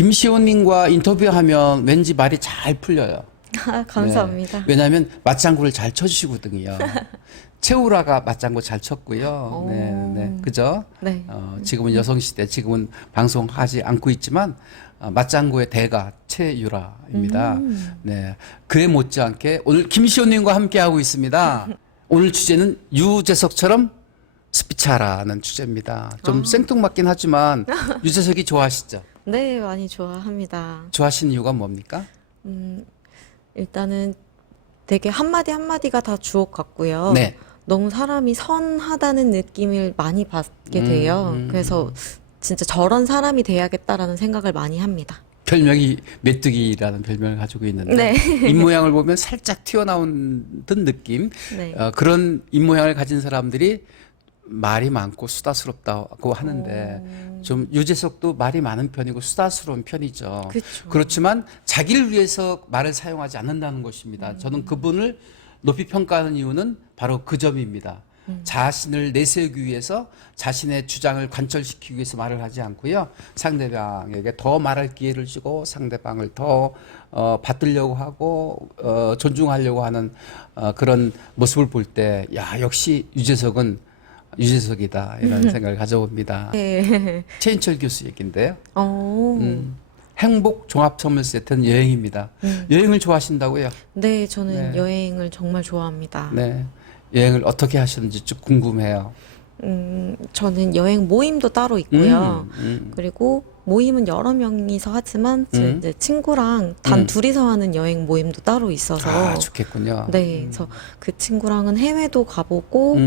김시호님과 인터뷰하면 왠지 말이 잘 풀려요. 아, 감사합니다. 네. 왜냐하면 맞장구를 잘 쳐주시거든요. 채우라가 맞장구 잘 쳤고요. 네, 네, 그죠? 네. 지금은 여성시대, 지금은 방송하지 않고 있지만 맞장구의 대가 최유라입니다. 네, 그에 못지않게 오늘 김시호님과 함께 하고 있습니다. 오늘 주제는 유재석처럼 스피치하라는 주제입니다. 좀 생뚱맞긴 하지만 유재석이 좋아하시죠? 네, 많이 좋아합니다. 좋아하시는 이유가 뭡니까? 일단은 되게 한마디 한마디가 다 주옥 같고요. 네. 너무 사람이 선하다는 느낌을 많이 받게 돼요. 그래서 진짜 저런 사람이 돼야겠다라는 생각을 많이 합니다. 별명이 메뚜기라는 별명을 가지고 있는데 네. 입모양을 보면 살짝 튀어나온 듯 느낌. 네. 그런 입모양을 가진 사람들이 말이 많고 수다스럽다고 하는데 좀 유재석도 말이 많은 편이고 수다스러운 편이죠. 그쵸. 그렇지만 자기를 위해서 말을 사용하지 않는다는 것입니다. 저는 그분을 높이 평가하는 이유는 바로 그 점입니다. 자신을 내세우기 위해서 자신의 주장을 관철시키기 위해서 말을 하지 않고요. 상대방에게 더 말할 기회를 주고 상대방을 더 받들려고 하고 존중하려고 하는 그런 모습을 볼 때 야, 역시 유재석이다 이런 생각을 가져봅니다. 네. 최인철 교수 얘기인데요. 행복 종합 선물 세트는 여행입니다. 여행을 좋아하신다고요? 네, 저는 네. 여행을 정말 좋아합니다. 네. 여행을 어떻게 하시는지 쭉 궁금해요. 저는 여행 모임도 따로 있고요. 그리고 모임은 여러 명이서 하지만 이제 친구랑 단 둘이서 하는 여행 모임도 따로 있어서 아, 좋겠군요. 네, 그래서 그 친구랑은 해외도 가보고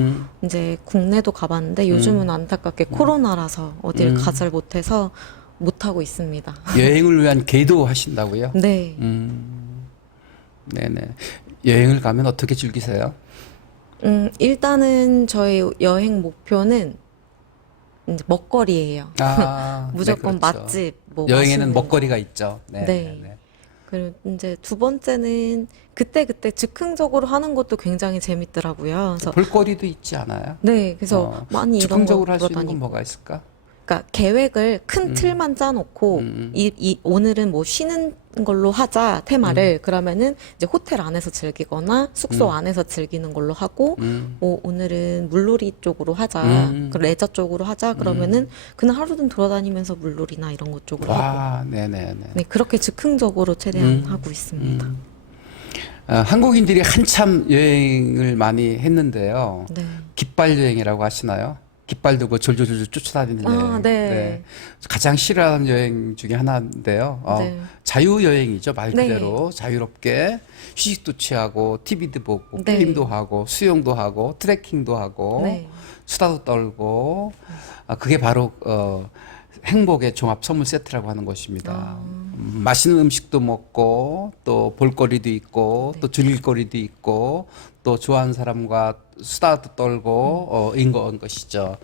이제 국내도 가봤는데 요즘은 안타깝게 코로나라서 어딜 가질 못해서 못 하고 있습니다. 여행을 위한 계도 하신다고요? 네, 네네. 여행을 가면 어떻게 즐기세요? 일단은 저희 여행 목표는 이제 먹거리예요. 아, 무조건 네, 그렇죠. 맛집, 뭐 여행에는 맛있는 먹거리가 있죠. 네. 네. 네. 그리고 이제 두 번째는 그때 즉흥적으로 하는 것도 굉장히 재밌더라고요. 그래서 볼거리도 있지 않아요? 네, 그래서 많이 이런 거 즉흥적으로 할 수 있는 건 돌아다니고. 뭐가 있을까? 그러니까 계획을 큰 틀만 짜놓고 오늘은 뭐 쉬는 걸로 하자 테마를 그러면은 이제 호텔 안에서 즐기거나 숙소 안에서 즐기는 걸로 하고 뭐 오늘은 물놀이 쪽으로 하자 그 레저 쪽으로 하자 그러면은 그날 하루는 돌아다니면서 물놀이나 이런 것 쪽으로 하고 와, 네네네. 네 그렇게 즉흥적으로 최대한 하고 있습니다. 한국인들이 한참 여행을 많이 했는데요. 네. 깃발 여행이라고 하시나요? 깃발 들고 졸졸졸 쫓아다니는 아, 여행. 네. 가장 싫어하는 여행 중에 하나인데요. 네. 자유 여행이죠. 말 네. 그대로 자유롭게 휴식도 취하고 TV도 보고 네. 게임도 하고 수영도 하고 트레킹도 하고 네. 수다도 떨고 그게 바로 행복의 종합 선물 세트라고 하는 것입니다. 맛있는 음식도 먹고 또 볼거리도 있고 또 즐길거리도 있고 또 좋아하는 사람과 수다도 떨고 인거한 것이죠.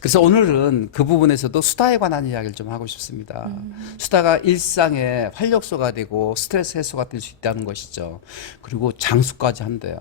그래서 오늘은 그 부분에서도 수다에 관한 이야기를 좀 하고 싶습니다. 수다가 일상의 활력소가 되고 스트레스 해소가 될 수 있다는 것이죠. 그리고 장수까지 한대요.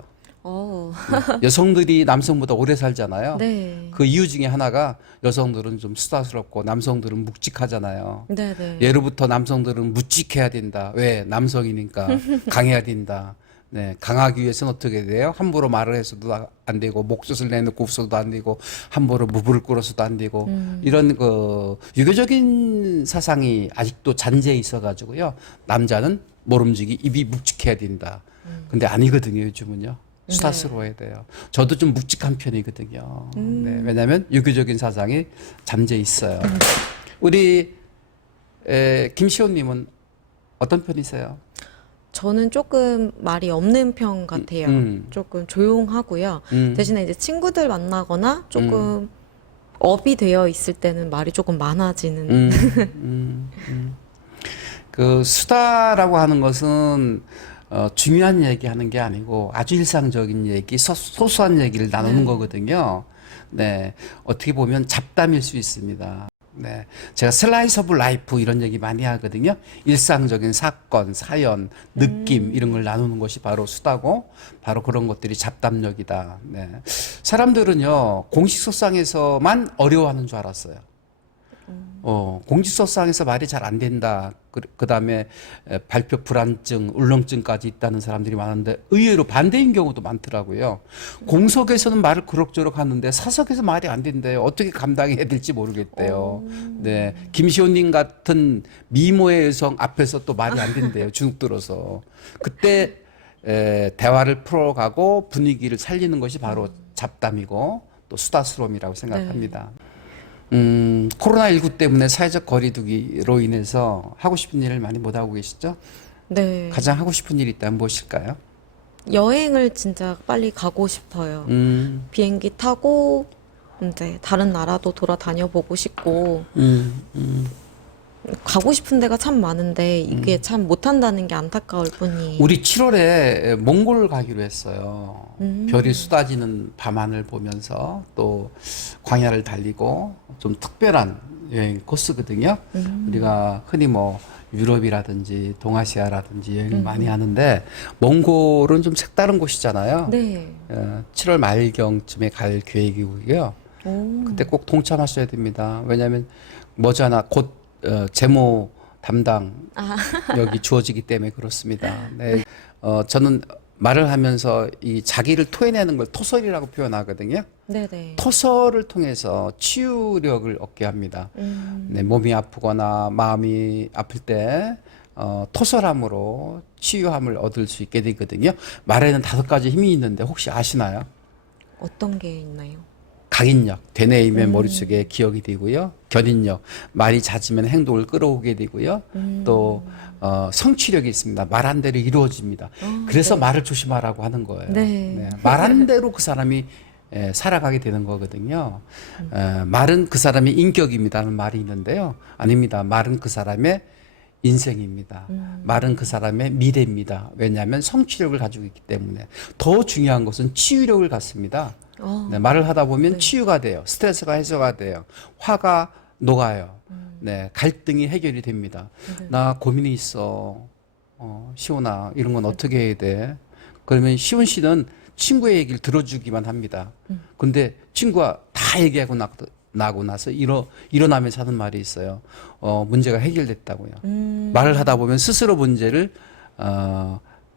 여성들이 남성보다 오래 살잖아요. 네. 그 이유 중에 하나가 여성들은 좀 수다스럽고 남성들은 묵직하잖아요. 네, 네. 예로부터 남성들은 묵직해야 된다. 왜? 남성이니까 강해야 된다. 네, 강하기 위해서는 어떻게 돼요? 함부로 말을 해서도 안 되고 목젖을 내놓고 웃어도 안 되고 함부로 무릎을 꿇어서도 안 되고 이런 그 유교적인 사상이 아직도 잔재해 있어가지고요. 남자는 모름지기 입이 묵직해야 된다. 근데 아니거든요, 요즘은요. 수다스러워야 돼요. 저도 좀 묵직한 편이거든요. 네, 왜냐하면 유교적인 사상이 잠재해 있어요. 우리 김시호님은 어떤 편이세요? 저는 조금 말이 없는 편 같아요. 조금 조용하고요. 대신에 이제 친구들 만나거나 조금 업이 되어 있을 때는 말이 조금 많아지는. 그 수다라고 하는 것은 중요한 얘기하는 게 아니고 아주 일상적인 얘기, 소소한 얘기를 나누는 거거든요. 네, 어떻게 보면 잡담일 수 있습니다. 네, 제가 슬라이스 오브 라이프 이런 얘기 많이 하거든요. 일상적인 사건, 사연, 느낌 이런 걸 나누는 것이 바로 수다고 바로 그런 것들이 잡담력이다. 네, 사람들은요 공식 소상에서만 어려워하는 줄 알았어요. 공직서상에서 말이 잘 안 된다. 그다음에 발표 불안증, 울렁증까지 있다는 사람들이 많은데 의외로 반대인 경우도 많더라고요. 공석에서는 말을 그럭저럭 하는데 사석에서 말이 안 된대요. 어떻게 감당해야 될지 모르겠대요. 네, 김시호님 같은 미모의 여성 앞에서 또 말이 안 된대요. 주눅 들어서. 그때 대화를 풀어가고 분위기를 살리는 것이 바로 잡담이고 또 수다스러움이라고 생각합니다. 코로나19 때문에 사회적 거리두기로 인해서 하고 싶은 일을 많이 못 하고 계시죠? 네. 가장 하고 싶은 일이 있다면 무엇일까요? 여행을 진짜 빨리 가고 싶어요. 비행기 타고 이제 다른 나라도 돌아다녀 보고 싶고 가고 싶은 데가 참 많은데 이게 참 못한다는 게 안타까울 뿐이에요. 우리 7월에 몽골 가기로 했어요. 별이 쏟아지는 밤하늘 보면서 또 광야를 달리고 좀 특별한 여행 코스거든요. 우리가 흔히 뭐 유럽이라든지 동아시아라든지 여행을 많이 하는데 몽골은 좀 색다른 곳이잖아요. 네. 7월 말경쯤에 갈 계획이고요. 오. 그때 꼭 동참하셔야 됩니다. 왜냐하면 머지않아 곧 재무 담당 여기 주어지기 때문에 그렇습니다. 네, 저는 말을 하면서 이 자기를 토해내는 걸 토설이라고 표현하거든요. 네네. 토설을 통해서 치유력을 얻게 합니다. 네, 몸이 아프거나 마음이 아플 때 토설함으로 치유함을 얻을 수 있게 되거든요. 말에는 5가지 힘이 있는데 혹시 아시나요? 어떤 게 있나요? 각인력, 되뇌이면 머릿속에 기억이 되고요. 견인력, 말이 잦으면 행동을 끌어오게 되고요. 또 성취력이 있습니다. 말한 대로 이루어집니다. 그래서 네. 말을 조심하라고 하는 거예요. 네. 말한 대로 그 사람이 살아가게 되는 거거든요. 말은 그 사람의 인격입니다는 말이 있는데요. 아닙니다. 말은 그 사람의 인생입니다. 말은 그 사람의 미래입니다. 왜냐하면 성취력을 가지고 있기 때문에. 더 중요한 것은 치유력을 갖습니다. 네, 말을 하다 보면 네. 치유가 돼요. 스트레스가 해소가 돼요. 화가 녹아요. 네, 갈등이 해결이 됩니다. 나 고민이 있어. 시온아, 이런 건 어떻게 해야 돼? 그러면 시온 씨는 친구의 얘기를 들어주기만 합니다. 근데 친구가 다 얘기하고 나고 나서 일어나면서 하는 말이 있어요. 문제가 해결됐다고요. 말을 하다 보면 스스로 문제를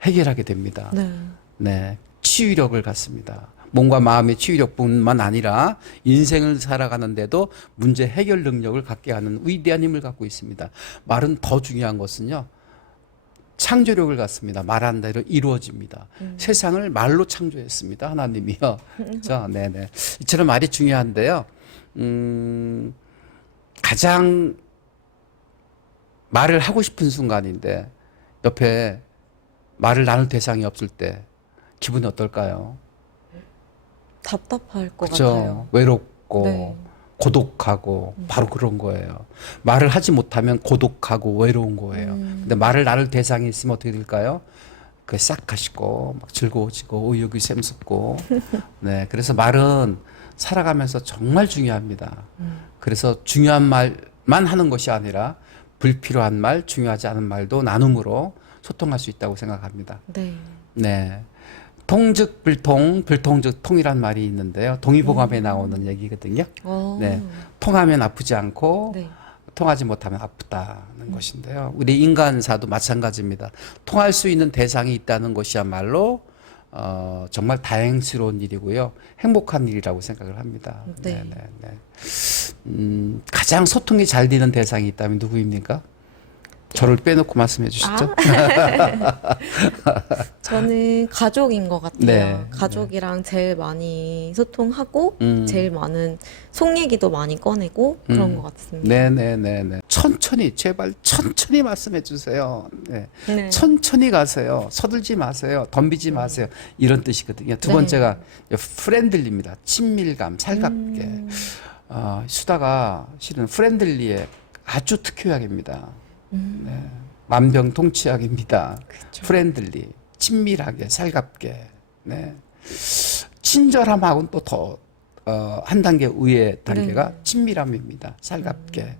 해결하게 됩니다. 네. 네, 치유력을 갖습니다. 몸과 마음의 치유력뿐만 아니라 인생을 살아가는데도 문제 해결 능력을 갖게 하는 위대한 힘을 갖고 있습니다. 말은 더 중요한 것은요. 창조력을 갖습니다. 말한 대로 이루어집니다. 세상을 말로 창조했습니다. 하나님이요. 자, 네네. 이처럼 말이 중요한데요. 가장 말을 하고 싶은 순간인데 옆에 말을 나눌 대상이 없을 때 기분이 어떨까요? 답답할 것 그렇죠. 같아요. 외롭고 네. 고독하고 바로 그런 거예요. 말을 하지 못하면 고독하고 외로운 거예요. 근데 말을 나눌 대상이 있으면 어떻게 될까요? 그 싹 가시고 막 즐거워지고 의욕이 샘솟고 네, 그래서 말은 살아가면서 정말 중요합니다. 그래서 중요한 말만 하는 것이 아니라 불필요한 말, 중요하지 않은 말도 나눔으로 소통할 수 있다고 생각합니다. 네. 네. 통즉 불통, 불통즉 통이란 말이 있는데요. 동의보감에 나오는 얘기거든요. 네. 통하면 아프지 않고 네. 통하지 못하면 아프다는 것인데요. 우리 인간사도 마찬가지입니다. 통할 수 있는 대상이 있다는 것이야말로 정말 다행스러운 일이고요. 행복한 일이라고 생각을 합니다. 네. 가장 소통이 잘 되는 대상이 있다면 누구입니까? 저를 빼놓고 말씀해 주시죠. 저는 가족인 것 같아요. 네, 가족이랑 제일 많이 소통하고 제일 많은 속 얘기도 많이 꺼내고 그런 것 같습니다. 네네네네. 천천히 제발 천천히 말씀해 주세요. 네. 네. 천천히 가세요. 서둘지 마세요. 덤비지 마세요. 이런 뜻이거든요. 두 네. 번째가 프렌들리입니다. 친밀감, 살갑게. 수다가 실은 프렌들리의 아주 특효약입니다. 네. 만병통치약입니다. 그렇죠. 프렌들리, 친밀하게, 살갑게. 네. 친절함하고는 또 더 한 단계 위의 단계가 네. 친밀함입니다. 살갑게.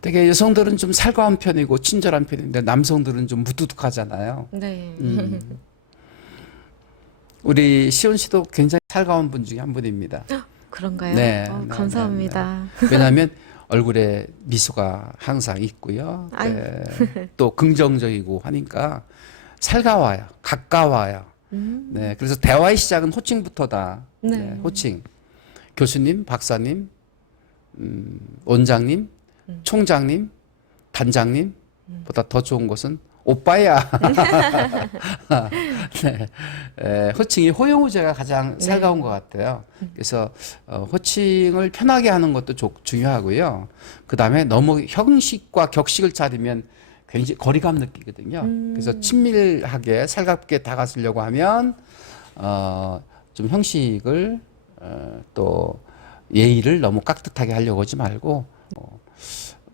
되게 여성들은 좀 살가운 편이고 친절한 편인데 남성들은 좀 무뚝뚝하잖아요. 네. 우리 시온 씨도 굉장히 살가운 분 중에 한 분입니다. 그런가요? 네, 네, 감사합니다. 왜냐하면 얼굴에 미소가 항상 있고요. 아유. 네. 또 긍정적이고 하니까 살가워요. 가까워요. 네. 그래서 대화의 시작은 호칭부터다. 네. 네, 호칭. 교수님, 박사님, 원장님, 총장님, 단장님 보다 더 좋은 것은 오빠야. 네. 호칭이 호영우제가 가장 살가운 것 같아요. 그래서 호칭을 편하게 하는 것도 중요하고요. 그 다음에 너무 형식과 격식을 차리면 굉장히 거리감 느끼거든요. 그래서 친밀하게 살갑게 다가서려고 하면 좀 형식을 또 예의를 너무 깍듯하게 하려고 하지 말고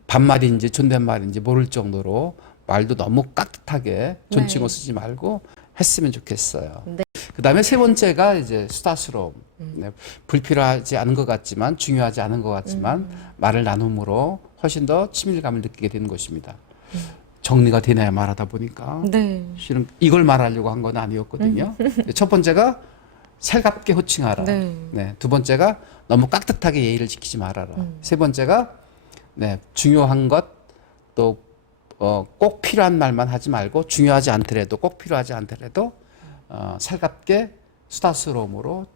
반말인지 존댓말인지 모를 정도로 말도 너무 깍듯하게 존칭어 쓰지 말고 했으면 좋겠어요. 네. 그다음에 세 번째가 이제 수다스러움. 네, 불필요하지 않은 것 같지만 중요하지 않은 것 같지만 말을 나눔으로 훨씬 더 친밀감을 느끼게 되는 것입니다. 정리가 되나요 말하다 보니까 네. 실은 이걸 말하려고 한 건 아니었거든요. 첫 번째가 살갑게 호칭하라. 네. 네, 두 번째가 너무 깍듯하게 예의를 지키지 말아라. 세 번째가 네, 중요한 것 또 꼭 필요한 말만 하지 말고 중요하지 않더라도 꼭 필요하지 않더라도 살갑게 수다스러움으로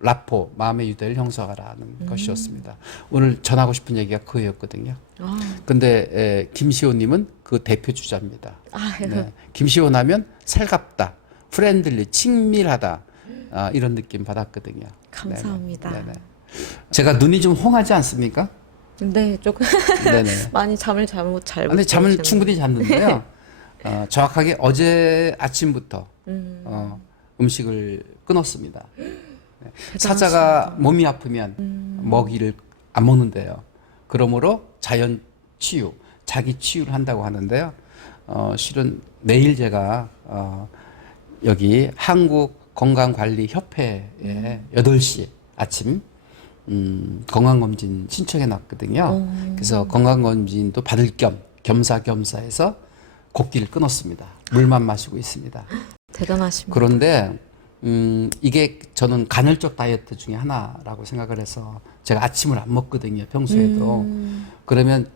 라포 마음의 유대를 형성하라는 것이었습니다. 오늘 전하고 싶은 얘기가 그거였거든요. 근데 김시호님은 그 대표 주자입니다. 네, 김시호 하면 살갑다, 프렌들리, 친밀하다 이런 느낌 받았거든요. 감사합니다. 네네. 제가 눈이 좀 홍하지 않습니까? 네, 조금 네네. 많이 잠을 잘못 잘 근데 잠을 주무시는 충분히 잤는데요. 정확하게 어제 아침부터 음식을 끊었습니다. 사자가 몸이 아프면 먹이를 안 먹는데요. 그러므로 자연 치유, 자기 치유를 한다고 하는데요. 실은 내일 제가 여기 한국건강관리협회에 8시 아침 건강검진 신청해 놨거든요. 그래서 건강검진도 받을 겸 겸사겸사해서 곡기를 끊었습니다. 물만 마시고 있습니다. 대단하십니다. 그런데 이게 저는 간헐적 다이어트 중에 하나라고 생각을 해서 제가 아침을 안 먹거든요. 평소에도. 그러면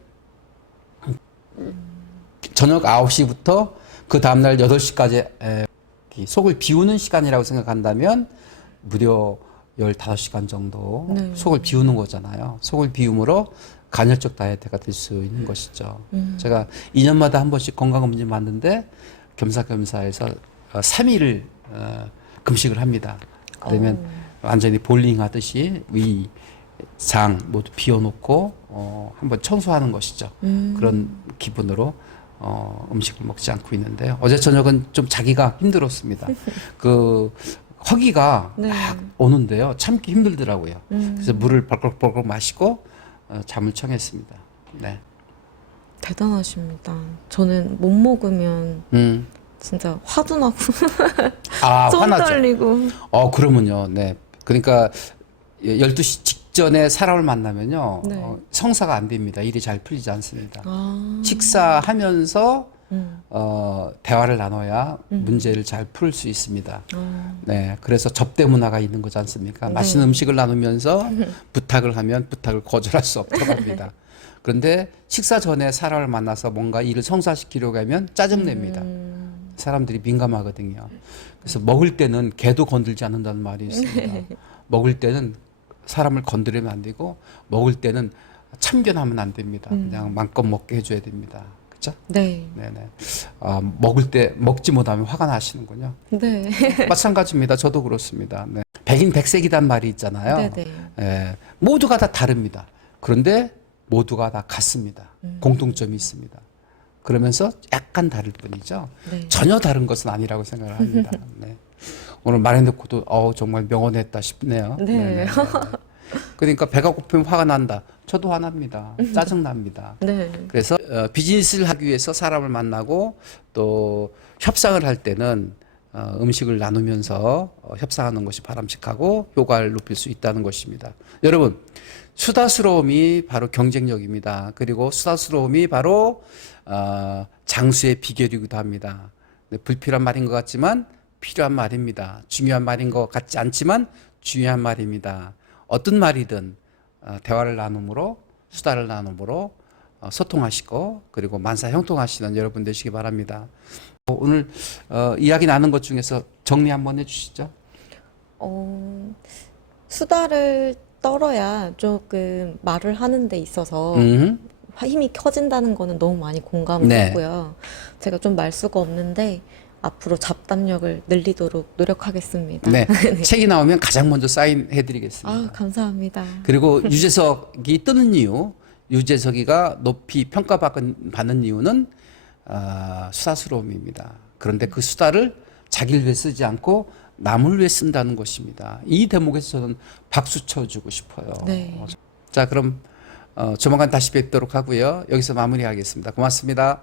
저녁 9시부터 그 다음날 8시까지 속을 비우는 시간이라고 생각한다면 무려 15시간 정도 네. 속을 비우는 거잖아요. 속을 비움으로 간헐적 다이어트가 될 수 있는 것이죠. 제가 2년마다 한 번씩 건강검진 받는데 겸사겸사해서 3일을 금식을 합니다. 그러면 완전히 볼링 하듯이 위, 장 모두 비워놓고 한번 청소하는 것이죠. 그런 기분으로 음식을 먹지 않고 있는데요. 어제 저녁은 좀 자기가 힘들었습니다. 그 허기가 네. 막 오는데요. 참기 힘들더라고요. 그래서 물을 벌컥벌컥 마시고 잠을 청했습니다. 네. 대단하십니다. 저는 못 먹으면 진짜 화도 나고 손 화나죠. 떨리고. 그러면요. 네. 그러니까 12시 직전에 사람을 만나면요. 네. 성사가 안 됩니다. 일이 잘 풀리지 않습니다. 아. 식사하면서 대화를 나눠야 문제를 잘 풀 수 있습니다. 네, 그래서 접대 문화가 있는 거지 않습니까? 네. 맛있는 음식을 나누면서 부탁을 하면 부탁을 거절할 수 없다고 합니다. 그런데 식사 전에 사람을 만나서 뭔가 일을 성사시키려고 하면 짜증냅니다. 사람들이 민감하거든요. 그래서 먹을 때는 개도 건들지 않는다는 말이 있습니다. 먹을 때는 사람을 건드리면 안 되고 먹을 때는 참견하면 안 됩니다. 그냥 마음껏 먹게 해줘야 됩니다. 그렇죠? 네. 네네. 먹을 때 먹지 못하면 화가 나시는군요. 네. 마찬가지입니다. 저도 그렇습니다. 네. 백인 백색이란 말이 있잖아요. 네네. 예, 모두가 다 다릅니다. 그런데 모두가 다 같습니다. 공통점이 있습니다. 그러면서 약간 다를 뿐이죠. 네. 전혀 다른 것은 아니라고 생각을 합니다. 네. 오늘 말해놓고도 정말 명언했다 싶네요. 네. 네네. 그러니까 배가 고프면 화가 난다. 저도 화납니다. 짜증납니다. 네. 그래서 비즈니스를 하기 위해서 사람을 만나고 또 협상을 할 때는 음식을 나누면서 협상하는 것이 바람직하고 효과를 높일 수 있다는 것입니다. 여러분, 수다스러움이 바로 경쟁력입니다. 그리고 수다스러움이 바로 장수의 비결이기도 합니다. 네, 불필요한 말인 것 같지만 필요한 말입니다. 중요한 말인 것 같지 않지만 중요한 말입니다. 어떤 말이든 대화를 나눔으로 수다를 나눔으로 소통하시고 그리고 만사 형통하시는 여러분 되시기 바랍니다. 오늘 이야기 나눈 것 중에서 정리 한번 해주시죠. 수다를 떨어야 조금 말을 하는 데 있어서 힘이 커진다는 거는 너무 많이 공감을 네. 했고요. 제가 좀 말수가 없는데 앞으로 잡담력을 늘리도록 노력하겠습니다. 네. 책이 나오면 가장 먼저 사인해드리겠습니다. 아, 감사합니다. 그리고 유재석이 뜨는 이유, 유재석이가 높이 평가받는 이유는 수다스러움입니다. 그런데 그 수다를 자기를 위해 쓰지 않고 남을 위해 쓴다는 것입니다. 이 대목에서 저는 박수 쳐주고 싶어요. 네. 자, 그럼 조만간 다시 뵙도록 하고요. 여기서 마무리하겠습니다. 고맙습니다.